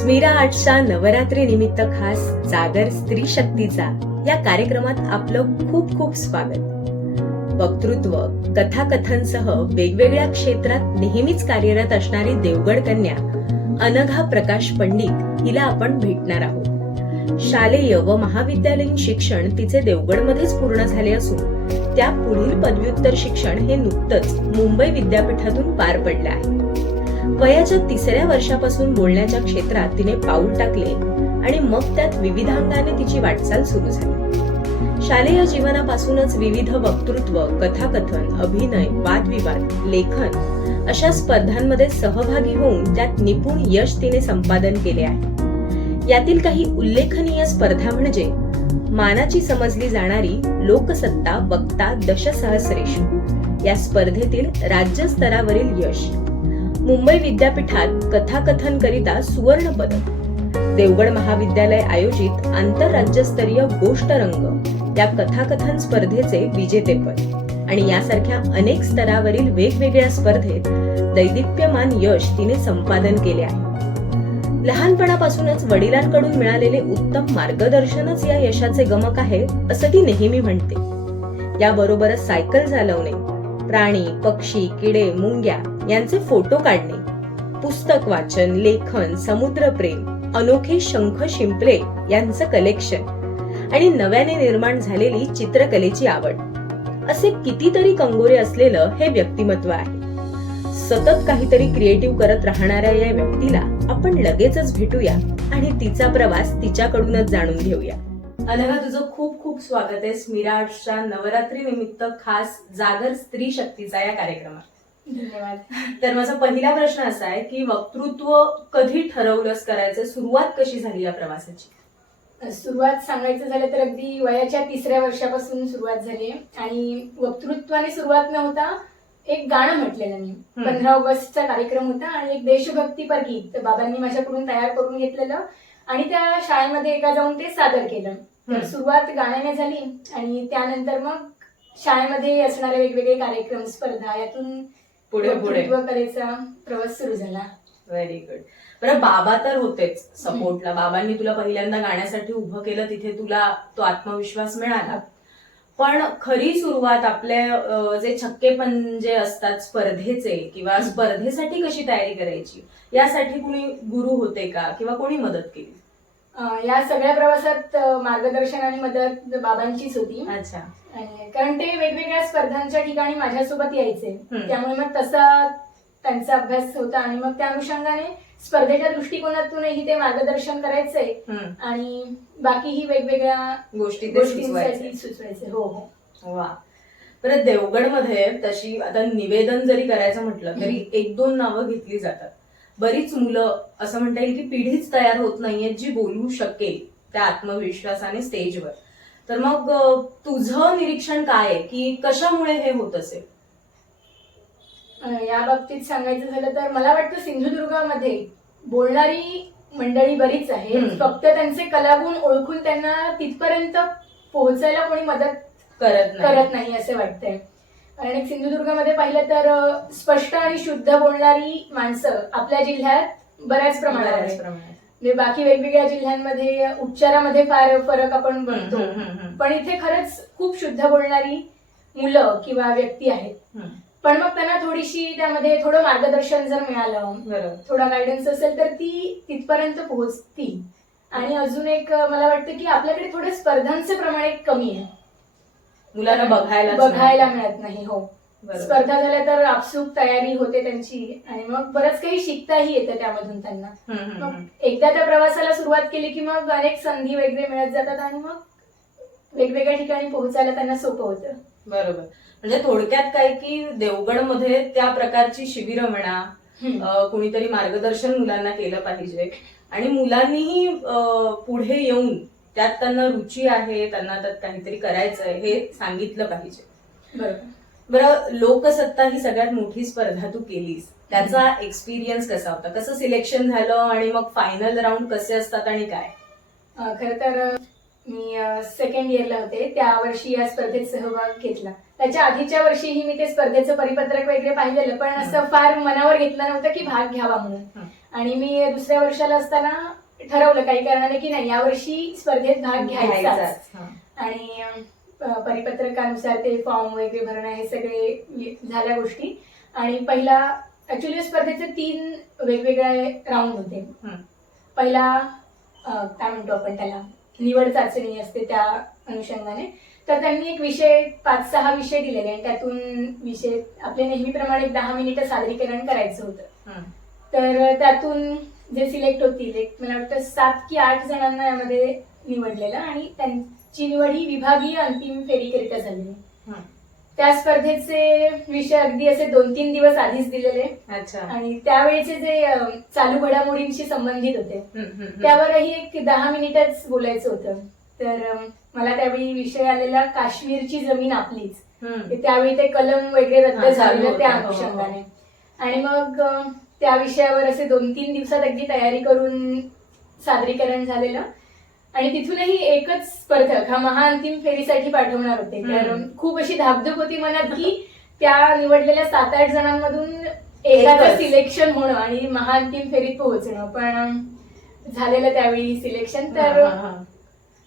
स्मिरा आर्ट्सच्या नवरात्री निमित्त खास जागर स्त्री शक्तीचा या कार्यक्रमात आपलं खूप खूप स्वागत। वक्तृत्व, कथाकथनसह वेगवेगळ्या क्षेत्रात नेहमीच कार्यरत असणारी देवगड कन्या अनघा प्रकाश पंडित हिला आपण भेटणार आहोत। शालेय व महाविद्यालयीन शिक्षण तिचे देवगडमध्येच पूर्ण झाले असून त्या पुढील पदव्युत्तर शिक्षण हे नुकतंच मुंबई विद्यापीठातून पार पडले आहे। वयाच्या 3ऱ्या वर्षापासून बोलण्याच्या क्षेत्रात तिने पाऊल टाकले आणि मग त्यात विविधांगाने तिची वाटचाल सुरू झाली। शालेय जीवनापासूनच विविध वक्तृत्व, कथाकथन, अभिनय, वादविवाद, लेखन अशा स्पर्धांमध्ये सहभागी होऊन त्यात निपुण यश तिने संपादन केले आहे। यातील काही उल्लेखनीय स्पर्धा म्हणजे मानाची समजली जाणारी लोकसत्ता वक्ता दशसहस्रेषु या स्पर्धेतील राज्यस्तरावरील यश, मुंबई विद्यापीठात कथाकथन करिता सुवर्ण पदक, देवगड महाविद्यालय आयोजित आंतरराज्यस्तरीय गोष्टरंग या कथाकथन स्पर्धेचे विजेतेपद आणि यासारख्या अनेक स्तरावरील वेगवेगळ्या स्पर्धेत दैदिप्यमान यश तिने संपादन केले आहे। लहानपणापासूनच वडिलांकडून मिळालेले उत्तम मार्गदर्शनच या यशाचे गमक आहे असं ती नेहमी म्हणते। याबरोबरच सायकल चालवणे, प्राणी, पक्षी, किडे, मुंग्या यांचे फोटो काढणे, पुस्तक वाचन, लेखन, समुद्रप्रेम, अनोखे शंख शिंपले यांचं कलेक्शन आणि नव्याने निर्माण झालेली चित्रकलेची आवड असे कितीतरी कंगोरे असलेलं हे व्यक्तिमत्व आहे। सतत काहीतरी क्रिएटिव्ह करत राहणाऱ्या या व्यक्तीला आपण लगेचच भेटूया आणि तिचा प्रवास तिच्याकडूनच जाणून घेऊया। अनघा, तुझं खूप खूप स्वागत आहे स्मिरा आर्ट्सच्या नवरात्री निमित्त खास जागर स्त्री शक्तीचा या कार्यक्रमात। धन्यवाद। तर माझा पहिला प्रश्न असा आहे की वक्तृत्व कधी ठरवलंस करायचं, सुरुवात कशी झाली या प्रवासाची? सुरुवात सांगायचं झालं तर अगदी वयाच्या 3ऱ्या वर्षापासून सुरुवात झाली आणि वक्तृत्वाने सुरुवात न होता एक गाणं म्हटलेलं मी। 15 ऑगस्टचा कार्यक्रम होता आणि एक देशभक्तीपर गीत बाबांनी माझ्याकडून तयार करून घेतलेलं आणि त्या शाळेमध्ये एका जाऊन ते सादर केलं। तर सुरुवात गाण्याने झाली आणि त्यानंतर मग शाळेमध्ये असणारे वेगवेगळे कार्यक्रम, स्पर्धा यातून वक्तृत्व कलेचा प्रवास सुरू झाला। Very good. बरं, बाबा तर होतेच सपोर्टला, बाबांनी तुला पहिल्यांदा गाण्यासाठी उभं केलं, तिथे तुला तो आत्मविश्वास मिळाला। पण खरी सुरुवात आपले जे छक्केपंजे असतात स्पर्धेचे किंवा स्पर्धेसाठी कशी तयारी करायची यासाठी कुणी गुरु होते का किंवा कोणी मदत केली? या सगळ्या प्रवासात मार्गदर्शन आणि मदत बाबांचीच होती। अच्छा। कारण ते वेगवेगळ्या स्पर्धांच्या ठिकाणी माझ्यासोबत यायचे, त्यामुळे मग तसा त्यांचा अभ्यास होता आणि मग त्या अनुषंगाने स्पर्धेच्या दृष्टिकोनातूनही ते मार्गदर्शन करायचे आणि बाकीही वेगवेगळ्या गोष्टींसाठी सुचवायचे। हो हो। वा। बरं, देवगडमध्ये तशी आता निवेदन जरी करायचं म्हटलं तरी 1-2 नावं घेतली जातात। बरीच मुलं असं म्हणता येईल की पिढीच तयार होत नाहीये जी बोलू शकेल त्या आत्मविश्वासाने स्टेजवर। तर मग तुझं निरीक्षण काय आहे की कशामुळे हे होत असेल? या बाबतीत सांगायचं झालं तर मला वाटतं सिंधुदुर्गामध्ये बोलणारी मंडळी बरीच आहे, फक्त त्यांचे कलागुण ओळखून त्यांना तिथपर्यंत पोहोचायला कोणी मदत करत नाही असं वाटतंय। कारण एक सिंधुदुर्गामध्ये पाहिलं तर स्पष्ट आणि शुद्ध बोलणारी माणसं आपल्या जिल्ह्यात बऱ्याच प्रमाणात आहे। बाकी वेगवेगळ्या जिल्ह्यांमध्ये उच्चारामध्ये फार फरक आपण बघतो, पण इथे खरंच खूप शुद्ध बोलणारी मुलं किंवा व्यक्ती आहेत। पण मग त्यांना थोडीशी त्यामध्ये थोडं मार्गदर्शन जर मिळालं, थोडा गायडन्स असेल तर ती तिथपर्यंत पोहोचतील। आणि अजून एक मला वाटतं की आपल्याकडे थोडे स्पर्धांचे प्रमाण एक कमी आहे, मुलांना बघायला मिळत नाही। हो, स्पर्धा झाल्या तर आपसूक तयारी होते त्यांची आणि मग बरंच काही शिकताही येतं त्यामधून त्यांना। मग एकदा त्या प्रवासाला सुरुवात केली की मग अनेक संधी वेगळे मिळत जातात आणि मग वेगवेगळ्या ठिकाणी पोहोचायला त्यांना सोपं होतं। बरोबर। म्हणजे थोडक्यात काय की देवगडमध्ये त्या प्रकारची शिबिरं म्हणा, कुणीतरी मार्गदर्शन मुलांना केलं पाहिजे आणि मुलांनीही पुढे येऊन त्यात त्यांना रुची आहे, त्यांना त्यात काहीतरी करायचंय हे सांगितलं पाहिजे। बरोबर। बरं, लोकसत्ता ही सगळ्यात मोठी स्पर्धा तू केलीस, त्याचा एक्सपिरियन्स कसा होता? कसं सिलेक्शन झालं आणि मग फायनल राऊंड कसे असतात आणि काय? खरं तर मी 2nd इयरला होते, त्या वर्षी या स्पर्धेत सहभाग घेतला। त्याच्या आधीच्या वर्षीही मी ते स्पर्धेचं परिपत्रक वगैरे पाहिलेलं, पण असं फार मनावर घेतलं नव्हतं की भाग घ्यावा म्हणून। आणि मी दुसऱ्या वर्षाला असताना ठरवलं काही कारणाने की नाही, यावर्षी स्पर्धेत भाग घ्यायचाच. आणि परिपत्रकानुसार ते फॉर्म वगैरे भरणं हे सगळे झाल्या गोष्टी. आणि पहिला ऍक्च्युली स्पर्धेचे 3 वेगवेगळे राऊंड होते. पहिला काय म्हणतो आपण त्याला, निवड चाचणी असते त्या अनुषंगाने. तर त्यांनी एक विषय 5-6 विषय दिलेले आणि त्यातून विषय आपले नेहमीप्रमाणे 10 मिनिटं सादरीकरण करायचं होतं. तर त्यातून जे सिलेक्ट होतील, मला वाटतं 7 की 8 जणांना यामध्ये निवडलेलं आणि त्यांची निवड ही विभागीय अंतिम फेरीकरिता झालेली. त्या स्पर्धेचे विषय अगदी असे 2-3 दिवस आधीच दिलेले. आणि त्यावेळेचे जे चालू घडामोडींशी संबंधित होते त्यावरही एक 10 मिनिटच बोलायचं होतं. तर मला त्यावेळी विषय आलेला काश्मीरची जमीन आपलीच. त्यावेळी ते कलम वगैरे रद्द झालेलं त्या अनुषंगाने. आणि मग त्या विषयावर असे 2-3 दिवसात अगदी तयारी करून सादरीकरण झालेलं. आणि तिथूनही एकच स्पर्धक हा महाअंतिम फेरीसाठी पाठवणार होते. तर खूप अशी धाकधूक होती मनात की त्या निवडलेल्या 7-8 जणांमधून एकाचं सिलेक्शन होणं आणि महाअंतिम फेरीत पोहोचणं. पण झालेलं त्यावेळी सिलेक्शन तर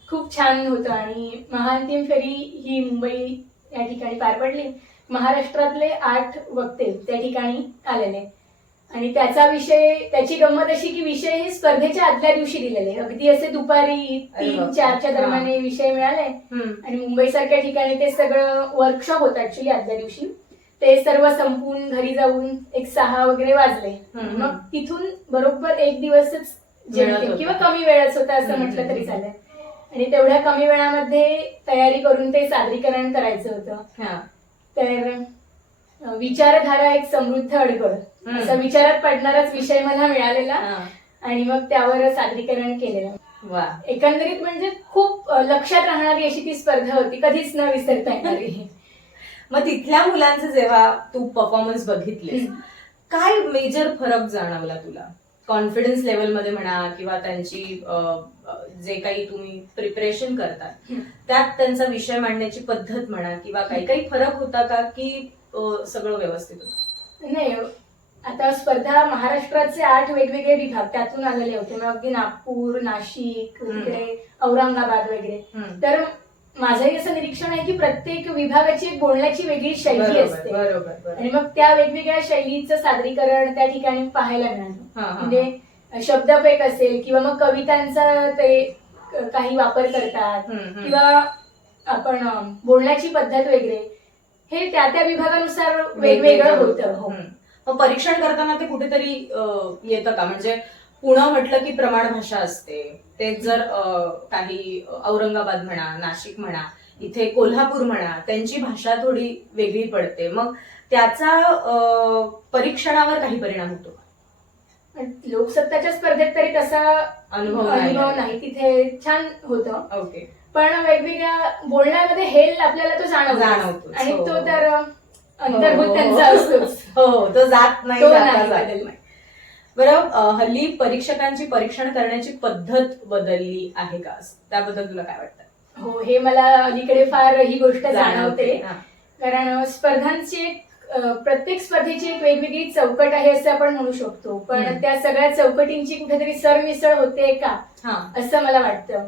खूप छान होतं. आणि महाअंतिम फेरी ही मुंबई या ठिकाणी पार पडली. महाराष्ट्रातले 8 वक्ते त्या ठिकाणी आलेले. आणि त्याचा विषय, त्याची गंमत अशी की विषय हे स्पर्धेच्या आदल्या दिवशी दिलेले, अगदी असे दुपारी 3-4च्या दरम्यान विषय मिळाले. आणि मुंबई सारख्या ठिकाणी ते सगळं वर्कशॉप होतं ऍक्च्युली आदल्या दिवशी. ते सर्व संपून घरी जाऊन एक 6 वगैरे वाजले. मग तिथून बरोबर 1 दिवसच जेवण किंवा कमी वेळच होता असं म्हटलं तरी चालेल. आणि तेवढ्या कमी वेळामध्ये तयारी करून ते सादरीकरण करायचं होतं. तर विचारधारा एक समृद्ध अडगळ असा विचारात पडणाराच विषय मला मिळालेला. आणि मग त्यावर सादरीकरण केलेलं. एकंदरीत म्हणजे खूप लक्षात राहणारी अशी ती स्पर्धा होती, कधीच न विसरता येणारी. मग तिथल्या मुलांचे जेव्हा तू परफॉर्मन्स बघितले, काय मेजर फरक जाणवला तुला? कॉन्फिडन्स लेवलमध्ये म्हणा किंवा त्यांची जे काही तुम्ही प्रिपरेशन करतात त्यात त्यांचा विषय मांडण्याची पद्धत म्हणा किंवा काही फरक होता का की सगळं व्यवस्थित होतं? नाही, आता स्पर्धा महाराष्ट्राचे 8 वेगवेगळे विभाग त्यातून आलेले होते. मग अगदी नागपूर, नाशिक, तिकडे औरंगाबाद वगैरे. तर माझंही असं निरीक्षण आहे की प्रत्येक विभागाची एक बोलण्याची वेगळी शैली असते. आणि मग त्या वेगवेगळ्या शैलीचं सादरीकरण त्या ठिकाणी पाहायला मिळालं. म्हणजे शब्दपेक असेल किंवा मग कवितांचा ते काही वापर करतात किंवा आपण बोलण्याची पद्धत वगैरे हे त्या त्या विभागानुसार वेगवेगळं होतं. मग परीक्षण करताना ते कुठेतरी येतं का? म्हणजे पुणे म्हटलं की प्रमाण भाषा असते, तेच जर काही औरंगाबाद म्हणा, नाशिक म्हणा, इथे कोल्हापूर म्हणा, त्यांची भाषा थोडी वेगळी पडते. मग त्याचा परीक्षणावर काही परिणाम होतो? लोकसत्ताच्या स्पर्धेत तरी तसा अनुभव नाही, तिथे छान होतं. ओके. पण वेगवेगळ्या बोलण्यामध्ये हेल आपल्याला तो जाणवतो आणि तो तर अंतर्भूत त्यांचा असतोच. हो, तो जात नाही. बरं, हल्ली परीक्षकांची परीक्षण करण्याची पद्धत बदलली आहे का? त्याबद्दल तुला काय वाटतं? हो, हे मला अलीकडे फार ही गोष्ट जाणवते. कारण स्पर्धांची प्रत्येक स्पर्धेची एक वेगवेगळी चौकट आहे असं आपण म्हणू शकतो. पण त्या सगळ्या चौकटींची कुठेतरी सरमिसळ होते का असं मला वाटतं.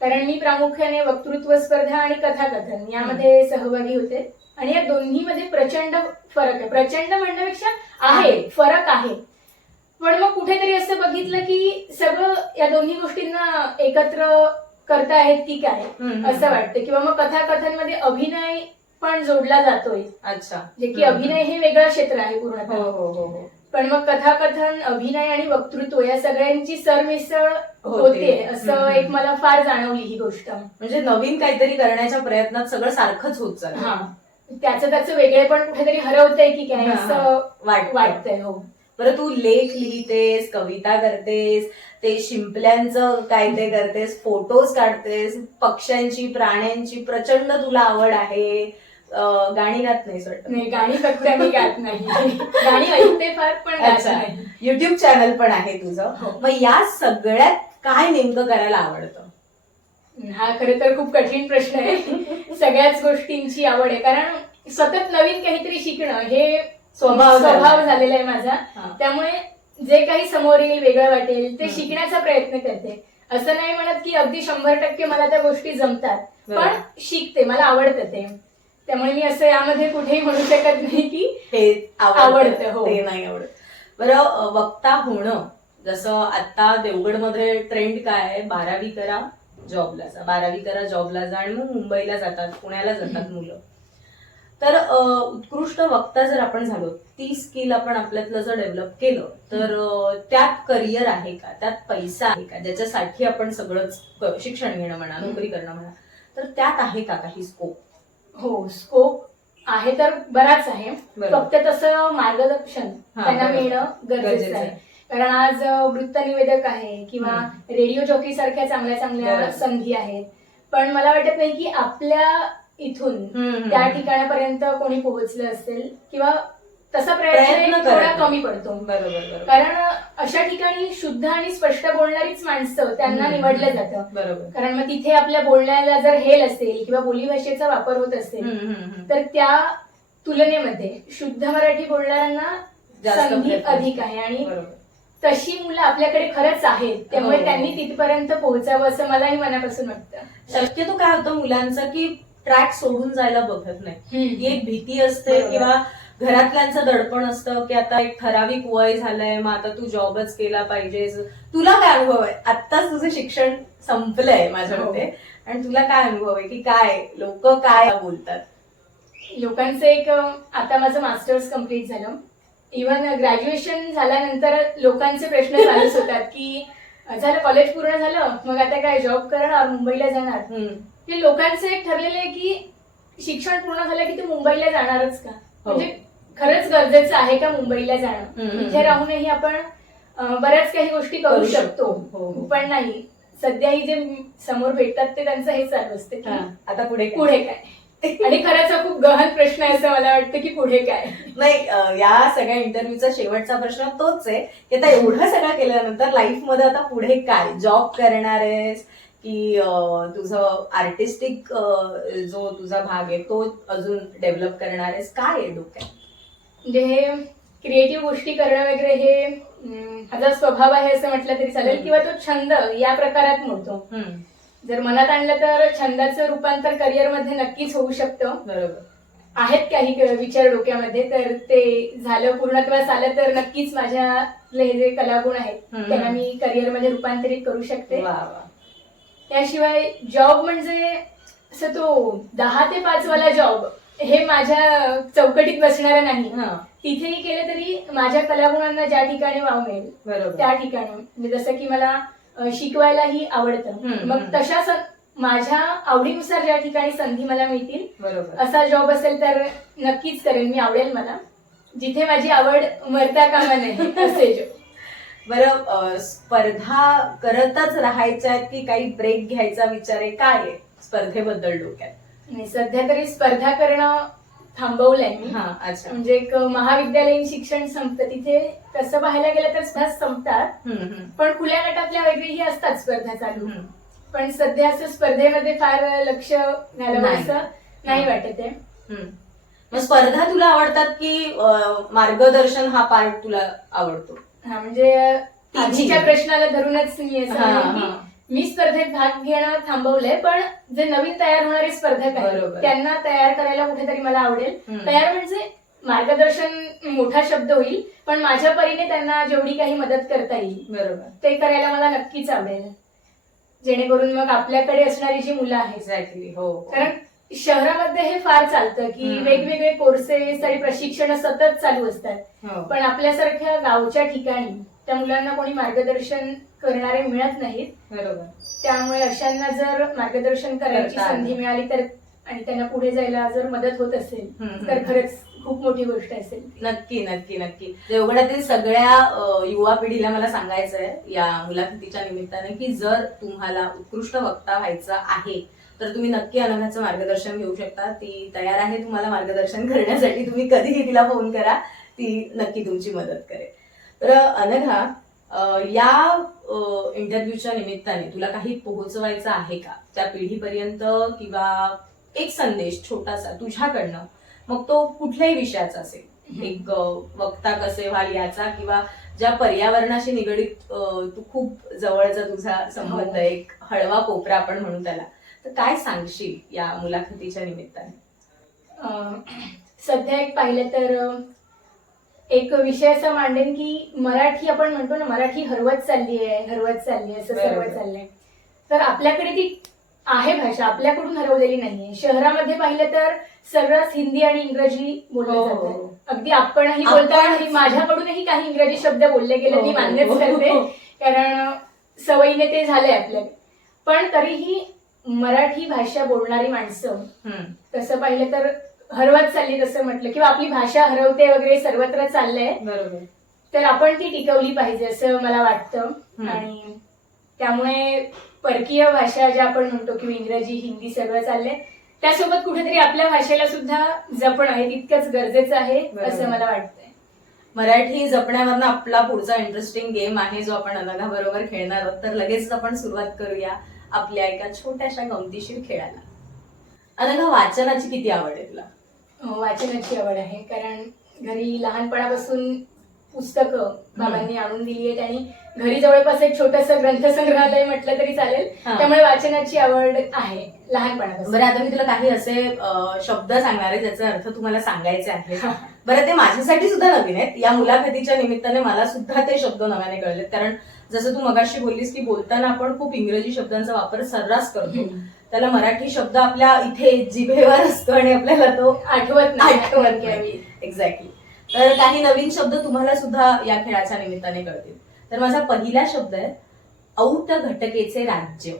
कारण मी प्रामुख्याने वक्तृत्व स्पर्धा आणि कथाकथन यामध्ये सहभागी होते. आणि या दोन्हीमध्ये प्रचंड फरक आहे. प्रचंड म्हणण्यापेक्षा आहे, फरक आहे. पण मग कुठेतरी असं बघितलं की सगळं या दोन्ही गोष्टींना एकत्र करतायत की काय असं वाटतं. किंवा मग कथाकथनमध्ये अभिनय पण जोडला जातोय. अच्छा. जे की अभिनय हे वेगळं क्षेत्र आहे पूर्णतः. पण मग कथाकथन, अभिनय आणि वक्तृत्व या सगळ्यांची सरमिसळ होते असं एक मला फार जाणवली ही गोष्ट. म्हणजे नवीन काहीतरी करण्याच्या प्रयत्नात सगळं सारखंच होत चाललं. त्याचं वेगळेपण कुठेतरी हरवतंय की काय असं वाटतंय. हो. बरं, तू लेख लिहितेस, कविता करतेस, ते शिंपल्यांचं काय ते करतेस, फोटोज काढतेस, पक्ष्यांची, प्राण्यांची प्रचंड तुला आवड आहे. गाणी गात नाहीस वाटतं? नाही, गाणी फक्त मी गात नाही. गाणी ऐकते फार, पण गात नाही. युट्यूब चॅनल पण आहे तुझं. मग या सगळ्यात काय नेमकं करायला आवडतं? हा खरं तर खूप कठीण प्रश्न आहे. सगळ्याच गोष्टींची आवड आहे. कारण सतत नवीन काहीतरी शिकणं हे स्वभाव झालेला आहे माझा. त्यामुळे जे काही समोर येईल वेगळं वाटेल ते हम्म. शिकण्याचा प्रयत्न करते. असं नाही म्हणत की अगदी 100% मला त्या गोष्टी जमतात, बरोबर. पण शिकते, मला आवडतं ते. त्यामुळे मी असं यामध्ये कुठेही म्हणू शकत नाही की हे आवडतं, हो. ते नाही आवडत. बरं, वक्ता होणं, जसं आता देवगडमध्ये ट्रेंड काय आहे, 12वी करा जॉबला जा, 12वी करा जॉबला जा, आणि मग मुंबईला जातात, पुण्याला जातात मुलं. तर उत्कृष्ट वक्ता जर आपण झालो, ती स्किल आपण आपल्यातलं जर डेव्हलप केलं, तर त्यात करिअर आहे का, त्यात पैसा आहे का, ज्याच्यासाठी आपण सगळंच शिक्षण घेणं म्हणा, नोकरी करणं म्हणा, तर त्यात आहे का काही स्कोप? हो, स्कोप आहे तर बराच आहे. बरोबर. फक्त तसं मार्गदर्शन त्यांना बरोबर. मिळणं गरजेचं आहे. कारण आज वृत्तनिवेदक आहे किंवा रेडिओ जॉकी सारख्या चांगल्या चांगल्या बरोबर. संधी आहेत, पण मला वाटत नाही की आपल्या इथून त्या ठिकाणापर्यंत कोणी पोहोचलं असेल किंवा तसा प्रयत्न प्रयत्न एक थोडा करत कमी पडतो. बरोबर. कारण अशा ठिकाणी शुद्ध आणि स्पष्ट बोलणारीच माणसं त्यांना निवडलं जातं. बरोबर. कारण मग तिथे आपल्या बोलण्याला जर हेल असेल किंवा बोलीभाषेचा वापर होत असेल तर त्या तुलनेमध्ये शुद्ध मराठी बोलणाऱ्यांना जास्त संधी प्रयत्न अधिक आहे, आणि बरोबर. तशी मुलं आपल्याकडे खरंच आहेत. त्यामुळे हो. त्यांनी तिथपर्यंत पोहोचावं असं मलाही मनापासून वाटतं. शक्यतो काय होतं मुलांचं की ट्रॅक सोडून जायला बघत नाही. ही एक भीती असते, बरोबर. किंवा घरातल्यांचं दडपण असतं की आता एक ठराविक वय झालंय, मग आता तू जॉबच केला पाहिजेस. तुला काय अनुभव आहे? आत्ताच तुझं शिक्षण संपलंय माझ्या हो. मते, आणि तुला काय अनुभव आहे की काय लोक काय बोलतात? लोकांचं एक आता माझं मास्टर्स कम्प्लीट झालं, इव्हन ग्रॅज्युएशन झाल्यानंतर लोकांचे प्रश्न चालूच होतात की झालं कॉलेज पूर्ण झालं, मग आता काय जॉब करणार, मुंबईला जाणार. हे लोकांचं एक ठरलेलं आहे की शिक्षण पूर्ण झालं की तू मुंबईला जाणारच का, म्हणजे खरंच गरजेचं आहे का मुंबईला जाणं? इथे राहूनही आपण बऱ्याच काही गोष्टी करू शकतो. हो. पण नाही, सध्याही जे समोर भेटतात ते त्यांचं हे चालू असतं की आता पुढे पुढे काय. आणि खरंच हा खूप गहन प्रश्न आहे असं मला वाटतं की पुढे काय. नाही, या सगळ्या इंटरव्ह्यूचा शेवटचा प्रश्न तोच आहे की आता एवढं सगळं केल्यानंतर लाईफ मध्ये आता पुढे काय? जॉब करणार आहेस की तुझं आर्टिस्टिक जो तुझा भाग आहे तो अजून डेव्हलप करणार आहेस? काय आहे डोक्यात? म्हणजे हे क्रिएटिव्ह गोष्टी करणं वगैरे हे माझा स्वभाव आहे असं म्हटलं तरी चालेल, किंवा तो छंद या प्रकारात मोडतो. जर मनात आणलं तर छंदाचं रूपांतर करिअर मध्ये नक्कीच होऊ शकतं. बरोबर. आहेत काही विचार डोक्यामध्ये, तर ते झालं पूर्णत्वास आलं तर नक्कीच माझ्यातले हे जे कलागुण आहेत त्यांना मी करिअर मध्ये रूपांतरित करू शकते. त्याशिवाय जॉब म्हणजे असं तो 10 ते 5 वाला जॉब हे माझ्या चौकटीत बसणारा नाही. तिथेही केलं तरी माझ्या कलागुणांना ज्या ठिकाणी वाव मिळेल त्या ठिकाणी, म्हणजे जसं की मला शिकवायलाही आवडतं, मग तशा माझ्या आवडीनुसार ज्या ठिकाणी संधी मला मिळतील असा जॉब असेल तर नक्कीच करेन मी. आवडेल मला जिथे माझी आवड मरता कामा नाही असे जॉब. बरं, स्पर्धा करतच राहायच्या की काही ब्रेक घ्यायचा विचार आहे? काय आहे स्पर्धेबद्दल डोक्यात? नाही, सध्या तरी स्पर्धा करणं थांबवलंय मी. अच्छा. म्हणजे एक महाविद्यालयीन शिक्षण संपतं, तिथे तसं पाहायला गेलं तर स्पर्धा संपतात, पण खुल्या गटातल्या वगैरेही असतात स्पर्धा चालू. पण सध्या असं स्पर्धेमध्ये फार लक्ष घालावं असं नाही वाटत आहे. मग स्पर्धा तुला आवडतात की मार्गदर्शन हा पार्ट तुला आवडतो? म्हणजे आधीच्या प्रश्नाला धरूनच मी असं म्हणेन की मी स्पर्धेत भाग घेणं थांबवलंय, पण जे नवीन तयार होणारे स्पर्धक आहेत त्यांना तयार करायला कुठेतरी मला आवडेल. तयार म्हणजे मार्गदर्शन मोठा शब्द होईल, पण माझ्या परीने त्यांना जेवढी काही मदत करता येईल ते करायला मला नक्कीच आवडेल, जेणेकरून मग आपल्याकडे असणारी जी मुलं आहेत. कारण शहरामध्ये हे फार चालतं की वेगवेगळे कोर्सेस आणि प्रशिक्षण सतत चालू असतात, पण आपल्यासारख्या गावच्या ठिकाणी त्या मुलांना कोणी मार्गदर्शन करणारे मिळत नाहीत. त्यामुळे अशांना जर मार्गदर्शन करायची संधी मिळाली तर आणि त्यांना पुढे जायला जर मदत होत असेल तर खरंच खूप मोठी गोष्ट असेल. नक्की नक्की नक्की. देवगडातील सगळ्या युवा पिढीला मला सांगायचं आहे या मुलाखतीच्या निमित्ताने की जर तुम्हाला उत्कृष्ट वक्ता व्हायचं आहे तर तुम्ही नक्की अनघाचं मार्गदर्शन घेऊ शकता. ती तयार आहे तुम्हाला मार्गदर्शन करण्यासाठी. तुम्ही कधीही तिला फोन करा, ती नक्की तुमची मदत करेल. तर अनघा, या इंटरव्ह्यूच्या निमित्ताने तुला काही पोहोचवायचं आहे का त्या पिढीपर्यंत, किंवा एक संदेश छोटासा तुझ्याकडनं, मग तो कुठल्याही विषयाचा असेल, एक वक्ता कसे व्हाल याचा, किंवा ज्या पर्यावरणाशी निगडीत तू खूप जवळचा तुझा संबंध आहे, एक हळवा कोपरा आपण म्हणू त्याला, तर काय सांगशील या मुलाखतीच्या निमित्ताने? सध्या एक पाहिलं तर एक विषय असा मांडेन की मराठी आपण म्हणतो ना, मराठी हरवत चालली आहे असं सर्व चाललंय. तर आपल्याकडे ती आहे भाषा, आपल्याकडून हरवलेली नाहीये. शहरामध्ये पाहिलं तर सर्रास हिंदी आणि इंग्रजी बोललं जातं. अगदी आपणही बोलताना माझ्याकडूनही काही इंग्रजी शब्द बोलले गेले मी मान्यच करते, कारण सवयीने ते झालंय आपल्याला. पण तरीही मराठी भाषा बोलणारी माणसं तसं पाहिलं तर हरवत चालली, तसं म्हटलं, किंवा आपली भाषा हरवते वगैरे सर्वत्र चाललंय. बरोबर. तर आपण ती टिकवली पाहिजे असं मला वाटतं. आणि त्यामुळे परकीय भाषा ज्या आपण म्हणतो किंवा इंग्रजी, हिंदी सर्व चाललंय, त्यासोबत कुठेतरी आपल्या भाषेला सुद्धा जपणं हे तितकंच गरजेचं आहे असं मला वाटतंय. मराठी जपण्यावरनं आपला पुढचा इंटरेस्टिंग गेम आहे जो आपण अनघा बरोबर खेळणार आहोत. तर लगेच आपण सुरुवात करूया आपल्या एका छोट्याशा गमतीशीर खेळाला. अनघा, वाचनाची किती आवड आहे तुला? वाचनाची आवड आहे, कारण घरी लहानपणापासून पुस्तकं बाबांनी आणून दिली आहेत आणि घरी जवळपास एक छोटंसं ग्रंथसंग्रहालय म्हटलं तरी चालेल. त्यामुळे वाचनाची आवड आहे लहानपणापासून. बरं, आता मी तुला काही असे शब्द सांगणार आहे ज्याचे अर्थ तुम्हाला सांगायचे आहेत. बरं, ते माझ्यासाठी सुद्धा नवीन आहेत. या मुलाखतीच्या निमित्ताने मला सुद्धा ते शब्द नव्याने कळलेत, कारण जसं तू मगाशी बोललीस की बोलताना आपण खूप इंग्रजी शब्दांचा वापर सर्रास करतो. त्याला मराठी शब्द आपल्या इथे जिभेवर असतो आणि आपल्याला तो आठवत नाही. एक्झॅक्टली. तर काही नवीन शब्द तुम्हाला सुद्धा या खेळाच्या निमित्ताने कळतील. तर माझा पहिला शब्द आहे औट घटकेचे राज्य.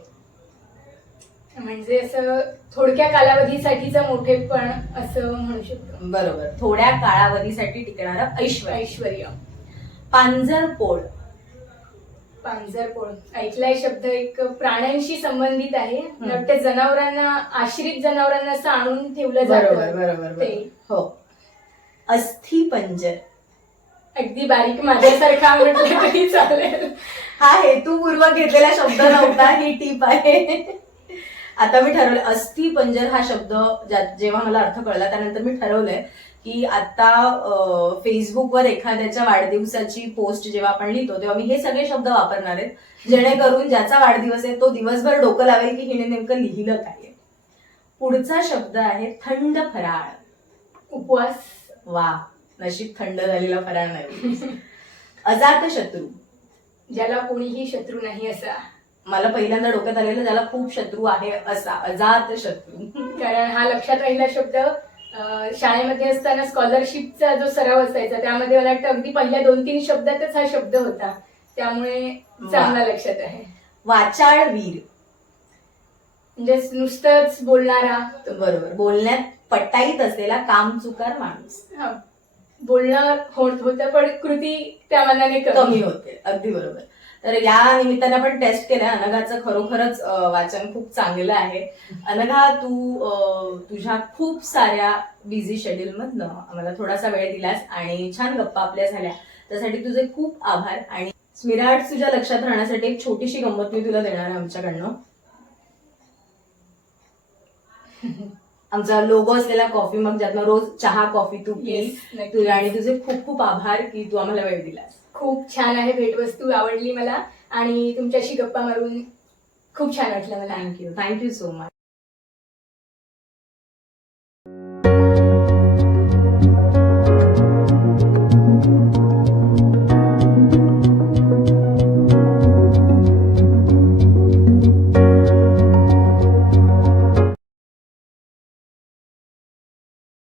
म्हणजे असं थोडक्या कालावधीसाठीचं मोठेपण असं म्हणू शकतो. बरोबर. थोड्या कालावधीसाठी टिकणारं ऐश्वर्य. पांजरपोळ. पांजरपोळ ऐकलाय शब्द, एक प्राण्यांशी संबंधित आहे. वाटतं जनावरांना, आश्रित जनावरांना असं आणून ठेवलं जातं. बरोबर. हो. अस्थिपंजर. अगदी बारीक माझ्यासारखा म्हटलं तरी चालेल. हा हेतुपूर्वक घेतलेला शब्द नव्हता, ही टीप आहे. आता मी ठरवलं अस्थिपंजर हा शब्द जेव्हा मला अर्थ कळला त्यानंतर मी ठरवलंय की आता फेसबुकवर एखाद्याच्या वाढदिवसाची पोस्ट जेव्हा आपण लिहितो तेव्हा मी हे सगळे शब्द वापरणार आहेत, जेणेकरून ज्याचा वाढदिवस आहे तो दिवसभर डोकं लावेल की हिने नेमकं लिहिलं काय. पुढचा शब्द आहे थंड फराळ. उपवास. वा, नशीब थंड झालेला फराळ नाही. अजात शत्रू. ज्याला कोणीही शत्रू नाही असा. मला पहिल्यांदा डोक्यात आलेलं ज्याला खूप शत्रू आहे असा, अजात शत्रू. कारण हा लक्षात राहिला शब्द शाळेमध्ये असताना स्कॉलरशिपचा जो सराव असायचा त्यामध्ये मला वाटतं अगदी पहिल्या 2-3 शब्दातच हा शब्द होता, त्यामुळे चांगला लक्षात आहे. वाचाळ वीर. म्हणजे नुसतंच बोलणारा. बरोबर. बोलण्यात पटाईत असलेला कामचुकार माणूस. बोलणं होतं पण कृती त्या मनाने कमी होते. अगदी बरोबर. तर या निमित्ताने आपण टेस्ट केलंय. अनघाचं खरोखरच वाचन खूप चांगलं आहे. अनघा, तू तुझ्या खूप साऱ्या बिझी शेड्यूल मधनं आम्हाला थोडासा वेळ दिलास आणि छान गप्पा आपल्या झाल्या, त्यासाठी तुझे खूप आभार. आणि स्मिराट तुझ्या लक्षात राहण्यासाठी एक छोटीशी गंमत मी तुला देणार आहे आमच्याकडनं. आमचा लोगो असलेला कॉफी मग ज्यातनं रोज चहा कॉफी तू पी. आणि तुझे खूप खूप आभार की तू आम्हाला वेळ दिलास. खूप छान आहे भेटवस्तू, आवडली मला आणि तुमच्याशी गप्पा मारून खूप छान वाटलं मला. Thank you so much.